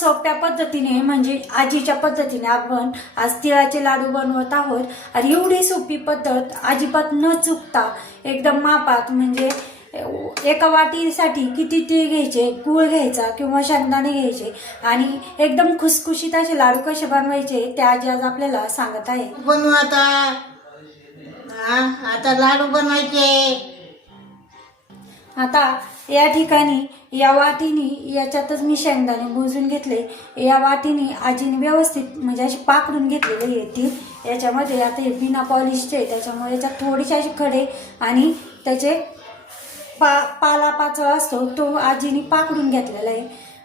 सोप्या पद्धतीने म्हणजे आजीच्या पद्धतीने आपण आज तिळाचे लाडू बनवत आहोत। आणि एवढी सोपी पद्धत अजिबात न चुकता एकदम मापात म्हणजे एका वाटीसाठी किती तीळ घ्यायचे, गूळ घ्यायचा किंवा शेंगदाणे घ्यायचे आणि एकदम खुसखुशीत असे लाडू कसे बनवायचे ते आजी आज आपल्याला सांगत आहे। बनवू आता लाडू बनवायचे। आता या ठिकाणी या वाटीनी याच्यातच मी शेंगदाणे मोजून घेतले। या वाटीनी आजीने व्यवस्थित म्हणजे अशी पाकडून घेतलेली आहे ती। याच्यामध्ये आता हे बिना पॉलिशचे त्याच्यामुळे याच्यात थोडीशी अशी खडे आणि त्याचे पाला पाचोळा असतो तो आजीने पाकडून घेतलेला आहे।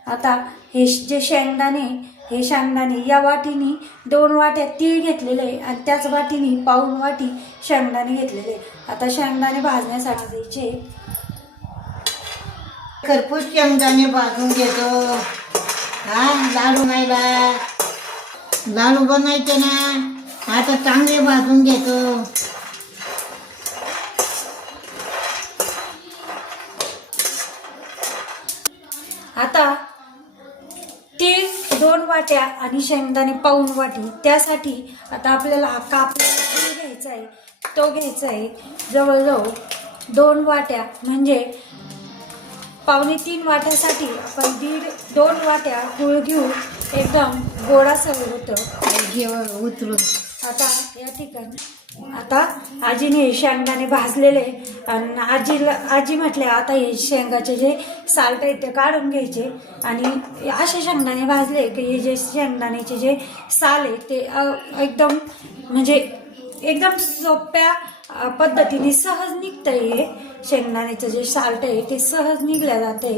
आता हे जे शेंगदाणे हे शेंगदाणे या वाटीनी 2 वाट्या तीळ घेतलेले आहे आणि त्याच वाटीनी पाऊण वाटी शेंगदाणे घेतलेले। आता शेंगदाणे भाजण्यासाठी द्यायचे। खरपूस शेंगदाणे भाजून घेतो। लाडू नाही लाडू बनायचे ना, आता चांगले भाजून घेतो। आता तीळ 2 वाट्या आणि शेंगदाणे पाऊण वाटी, त्यासाठी आता आपल्याला हा कापलेला तीळ घ्यायचा आहे, तो घ्यायचा आहे जवळजवळ 2 वाट्या म्हणजे 2.25 वाट्यासाठी आपण 2 वाट्या गूळ घेऊ, एकदम गोडासर होतं उतरून। आता या ठिकाणी आता आजीने शेंगदाणे भाजलेले आणि आजी म्हटले आता हे शेंगाचे जे साल्ट आहे ते काढून घ्यायचे। आणि असे शेंगदाणे भाजले की हे जे शेंगदाण्याचे जे साल आहे ते एकदम म्हणजे एकदम सोप्या पद्धतीने सहज निघतं। हे शेंगदाण्याचं जे साल्ट आहे ते सहज निघलं जाते।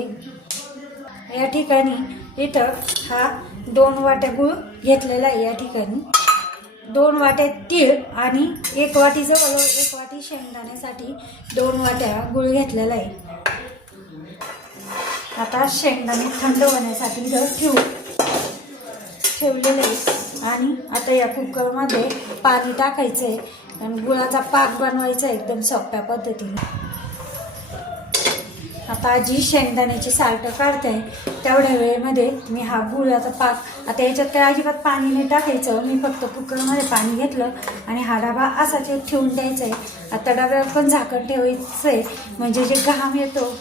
या ठिकाणी इथं हा 2 वाट्या गूळ घेतलेला आहे। या ठिकाणी 2 वाट्या तीळ आणि 1 वाटी जवळ 1 वाटी शेंगदाण्यासाठी 2 वाट्या गूळ घेतलेला आहे। आता शेंगदाणे थंड होण्यासाठी इथं ठेवलेले आहे आणि आता या कुकरमध्ये पाणी टाकायचं आहे आणि गुळाचा पाक बनवायचा एकदम सोप्या पद्धतीने। आता आजी शेंगदाण्याची साल्ट काढते, तेवढ्या वेळेमध्ये मी हा गुळाचा पाक आता याच्यात काही अजिबात पाणी नाही टाकायचं। मी फक्त कुकरमध्ये पाणी घेतलं आणि हा डबा असाच ठेवून द्यायचा आहे। आता डब्यावर पण झाकण ठेवायचं आहे म्हणजे जे घाम येतो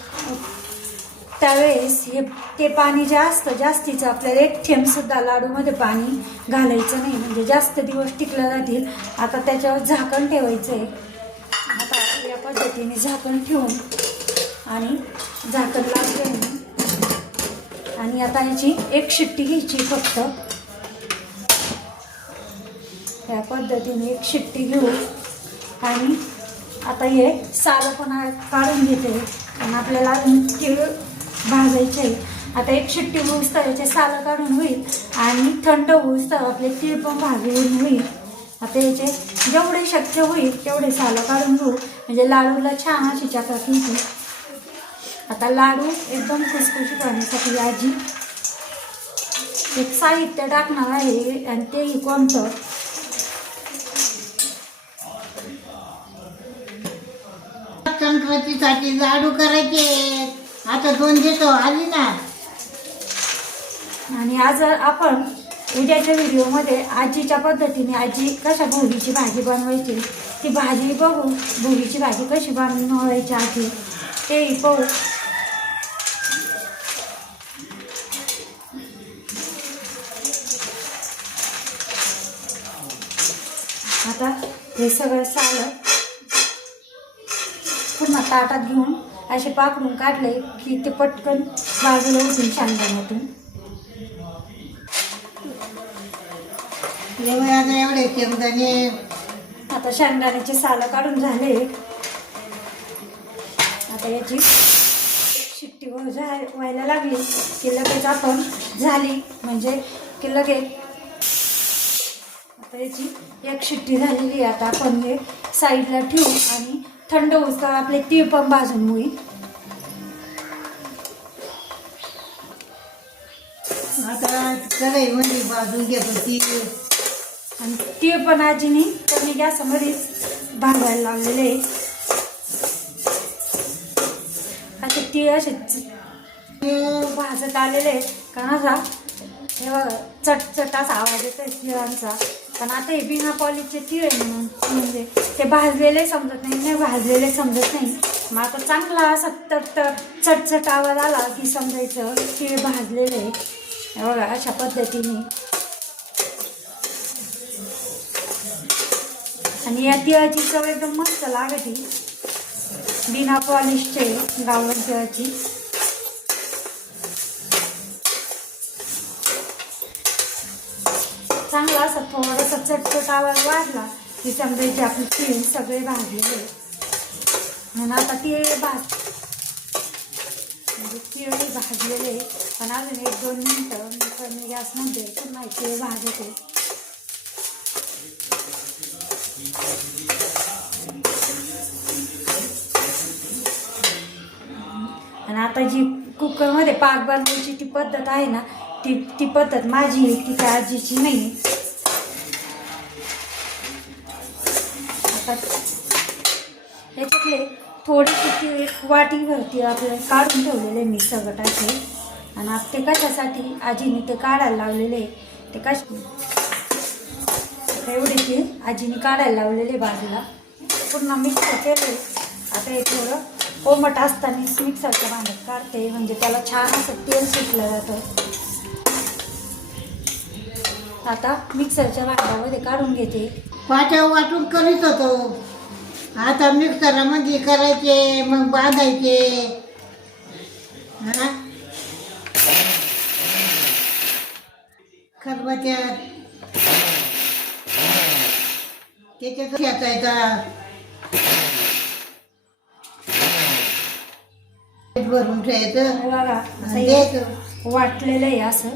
त्यावेळेस ते पाणी जे असतं जास्तीचं आपल्याला 1 थेंबसुद्धा लाडूमध्ये पाणी घालायचं नाही म्हणजे जास्त दिवस टिकलं जातील। आता त्याच्यावर झाकण ठेवायचं आहे। आता या पद्धतीने झाकण ठेवून आणि झाकण लावले आणि आता याची 1 शिट्टी घ्यायची फक्त। या पद्धतीने 1 शिट्टी घेऊ आणि आता हे सालं पण काढून घेते आणि आपल्याला तीळ भाजायचे आहे। आता 1 शिट्टी होऊस्तर याचे सालं काढून होईल आणि थंड होऊस्तर आपले तीळ पण भाजून होईल। आता याचे जेवढे शक्य होईल तेवढे सालं काढून घेऊ म्हणजे लाडूला छान अशी चकाकी येते। आता लाडू एकदम खुसखुशीत होण्यासाठी आजी एक साहित्य टाकणार आहे आणि तेही कोणतं संक्रांतीसाठी लाडू करायचे। आता 2 देतो आली ना। आणि आज आपण उद्याच्या व्हिडिओमध्ये आजीच्या पद्धतीने आजी कशा भोगीची भाजी बनवायची ती भाजी बघू। भोगीची भाजी कशी बनवायची आजी तेही पाहू। आता हे सगळं सालं पुन्हा ताटात घेऊन असे पाकडून काढले की ते पटकन बाजूला उठून शेंगदाण्यातून एवढे शेंगदाणे। आता शेंगदाण्याचे सालं काढून झाले। आता याची शिट्टी व्हायला लागली की लगेच आपण झाली म्हणजे की लगेच आता याची 1 शिट्टी झालेली आहे। आता आपण हे साईडला ठेवू आणि थंड होऊस्तर आपले तीळ पण भाजून होईल। आता कढईमध्ये भाजून घेतो तीळ आणि तीळ पण आजीने कमी गॅसमध्येच भाजायला लावलेले आहे। असे तीळ असे भाजत आलेले कारण असा चटचट असा आवाज येतोय तिळांचा. पण आता हे बिना पॉलिशचे तीळ आहे म्हणून म्हणजे ते भाजलेले समजत नाही भाजलेले समजत नाही. मग आता चांगला असा चटचट आवाज आला की समजायचं तीळ भाजलेले आहे. बघा अशा पद्धतीने. आणि या तिळाची चव एकदम मस्त लागते बिना पॉलिशचे गावरान तिळाची. चांगला असा थोडासा चटपट आवाज वाजला की समजायचे आपले तीळ सगळे भाजलेले. म्हणून आता तीळ म्हणजे तीळही भाजलेले. पण अजून 1-2 मिनटं मी कमी गॅसमध्ये पुन्हा तीळ भाजते. आणि आता जी कुकरमध्ये पाक बनवायची ती पद्धत आहे ना, ती पद्धत माझी आहे, ती त्या आजीची नाही. आता याच्यातले थोडीशी ती एक वाटी भरती आपल्याला काढून ठेवलेले मी सगळं टाकले. आणि आता ते कशासाठी आजीने ते काढायला लावलेले ते एवढे ते आजीने काढायला लावलेले बाजूला पूर्ण मिक्स केले. आता हे थोडं कोमट असताना मिक्सरच्या भांड्यात काढते म्हणजे त्याला छान असं तेल सुटलं जातं. आता मिक्सरच्या भांड्यामध्ये काढून घेते. पाट्या वाटून करीत होतो, आता मिक्सरामध्ये करायचे मग बांधायचे. हा खलबत्त्या त्याच्यात खेचायचा भरून ठेवायचं. बघा द्यायचं. वाटलेलं आहे असं.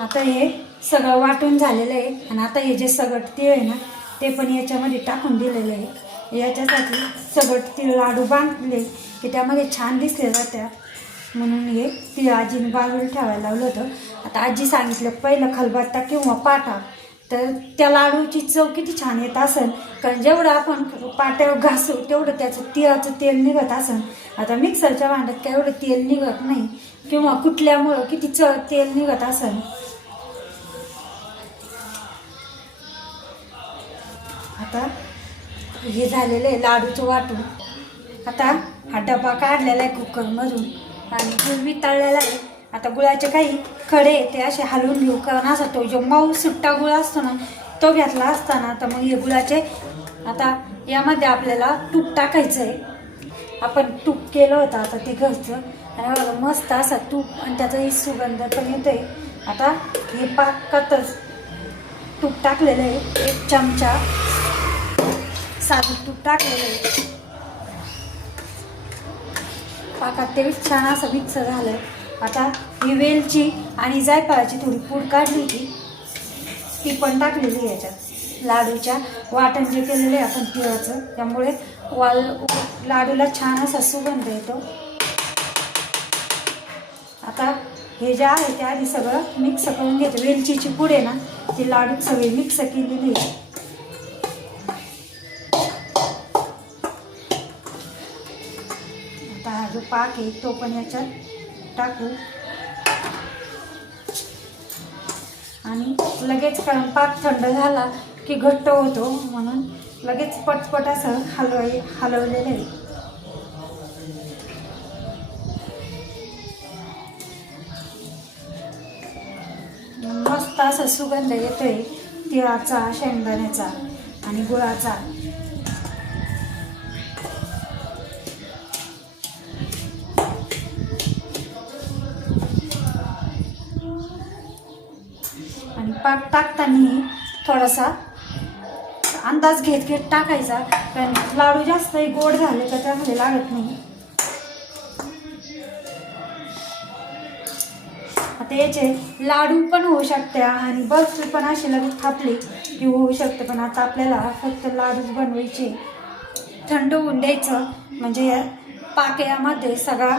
आता हे सगळं वाटून झालेलं आहे. आणि आता हे जे सगट तीळ आहे ना ते पण याच्यामध्ये टाकून दिलेलं आहे. याच्यासाठी सगट तीळ लाडू बांधले की त्यामध्ये छान दिसले जात्या म्हणून हे तीळ आजीने बाजूला ठेवायला लावलं होतं. आता आजी सांगितलं पहिलं खलबत्ता किंवा पाटा, तर त्या लाडूची चव किती छान येत असेल. कारण जेवढं आपण पाट्यावर घासू तेवढं त्याचं तिळाचं तेल निघत असेल. आता मिक्सरच्या भांड्यात काय एवढं तेल निघत नाही किंवा कुठल्यामुळं किती तेल निघत असेल. आता हे झालेलं आहे लाडूचं वाटून. आता हा डबा काढलेला आहे कुकरमधून आणि गुळ वितळलेला आहे. आता गुळाचे काही खडे ते असे हलवून घेऊ. कारण असा तो जो मऊ सुट्टा गुळ असतो ना तो घेतला असताना तर मग हे गुळाचे. आता यामध्ये आपल्याला तूप टाकायचं आहे. आपण तूप केलं होतं आता ते घरचं आणि बघा मस्त असा तूप आणि त्याचाही सुगंध पण येतोय. आता हे पाकातच तूप टाकलेलं आहे. 1 चमचा साधं तूप टाकलेलं आहे. पाकात ते छान असं मिक्स झालं आहे. आता ही वेलची आणि जायफळाची थोडी पूड काढली होती ती पण टाकलेली आहे याच्यात. लाडूच्या वाटण जे केलेलं आहे आपण तिळाचं त्यामुळे लाडूला छान असा सुगंध येतो. आता हे जे आहे ते आधी सगळं मिक्स करून घेतो. वेलचीची पूड आहे ना ती लाडूत सगळी मिक्स केलेली आहे. आता हा जो पाक आहे तो पण याच्यात टाकू आणि लगेच कारण पाक थंड झाला की घट्ट होतो म्हणून लगेच पटपट असं हलवलेलं आहे. मस्त असा सुगंध येतोय तिळाचा, शेंगदाण्याचा आणि गुळाचा. आणि पाक टाकताना थोडासा अंदाज घेत टाकायचा कारण लाडू जास्त गोड झाले तर त्यामध्ये लागत नाही. आता याचे लाडू पण होऊ शकते आणि बर्फी पण अशी लगेच थापली की होऊ शकते. पण आता आपल्याला फक्त लाडूच बनवायचे. थंड होऊन द्यायचं म्हणजे या पाक्यामध्ये सगळा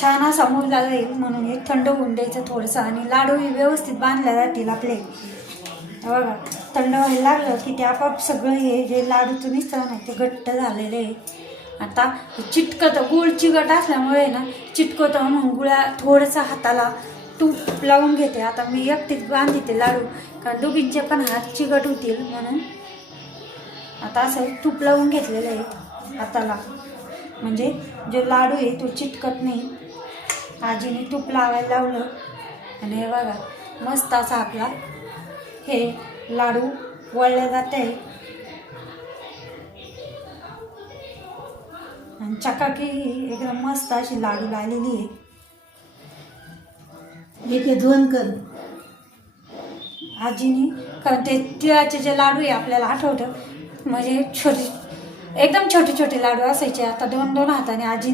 छान असा मुरला जाईल म्हणून हे थंड होऊन द्यायचं थोडंसं. आणि लाडूही व्यवस्थित बांधल्या जातील आपले. बघा थंड व्हायला लागलं की ते आपाप सगळं हे जे लाडूचं मिश्रण आहे ते घट्ट झालेलं आहे. आता चिटकतं गुळ चिकट असल्यामुळे ना चिटकतं म्हणून थोडंसं हाताला तूप लावून घेते. आता मी एकटीच बांधते लाडू, कारण दोघींचे पण हात चिकट होतील म्हणून आता असं तूप लावून घेतलेलं आहे हाताला, म्हणजे जो लाडू आहे तो चिटकत नाही. आजीने तूप लावायला लावलं आणि हे बघा मस्त असा आपला हे लाडू वळले जात आहे आणि चकाकी एकदम मस्त अशी लाडू लागलेली आहे. इथे 2 कर. आजीने, कारण ते तिळाचे जे लाडू आहे आपल्याला आठवतं, म्हणजे एकदम छोटे छोटे लाडू असायचे. आता 2-2 हाताने आजी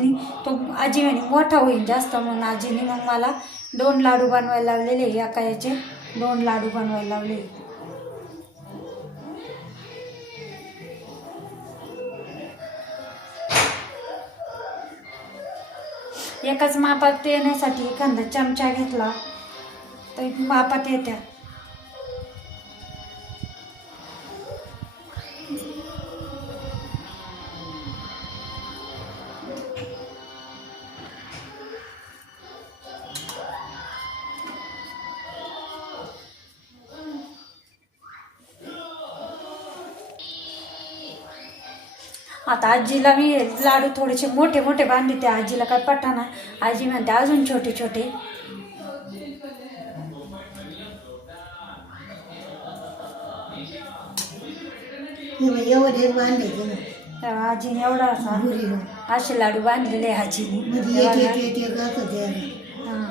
म्हणे मोठा होईल जास्त, म्हणून आजीने मग मला 2 लाडू बनवायला लावलेले. एका याचे 2 लाडू बनवायला लावले. एकाच मापात येण्यासाठी एखादा चमचा घेतला तर मापात येत्या. आता आजीला मी लाडू थोडेसे मोठे मोठे बांधते. आजीला काय पटाना, आजी म्हणते अजून छोटे छोटे. एवढे बांधायचे ना. तेव्हा आजीने एवढा असे लाडू बांधलेले आजीने.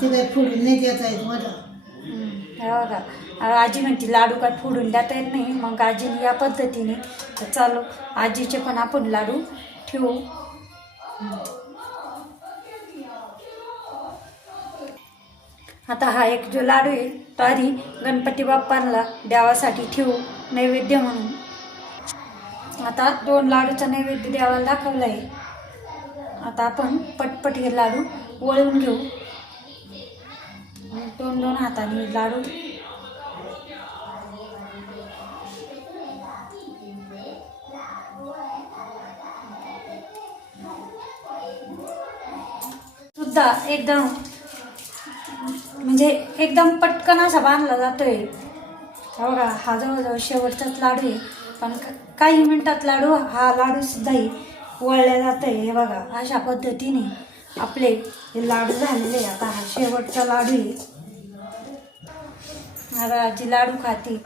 ते काय फोडून नाही देता येत मला. बघा आजी म्हणते लाडू काय फोडून देता येत नाही. मग आजीने या पद्धतीने, तर चालू आजीचे पण आपण लाडू ठेवू. आता हा एक जो लाडू आहे तो आधी गणपती बाप्पांना देवासाठी ठेवू नैवेद्य म्हणून. आता 2 लाडूचा नैवेद्य देवाला दाखवला आहे. आता आपण पटपट हे लाडू वळून घेऊ. 2-2 हाताने लाडू सुद्धा एकदम, म्हणजे एकदम पटकन असा बांधला जातोय. बघा हा जवळजवळ शेवटचाच लाडू आहे, पण काही मिनिटात हा लाडू सुद्धाही वळल्या जात आहे. हे बघा अशा पद्धतीने आपले हे लाडू झालेले. आता हा शेवटचा लाडू आहे. आता आजी लाडू खाते.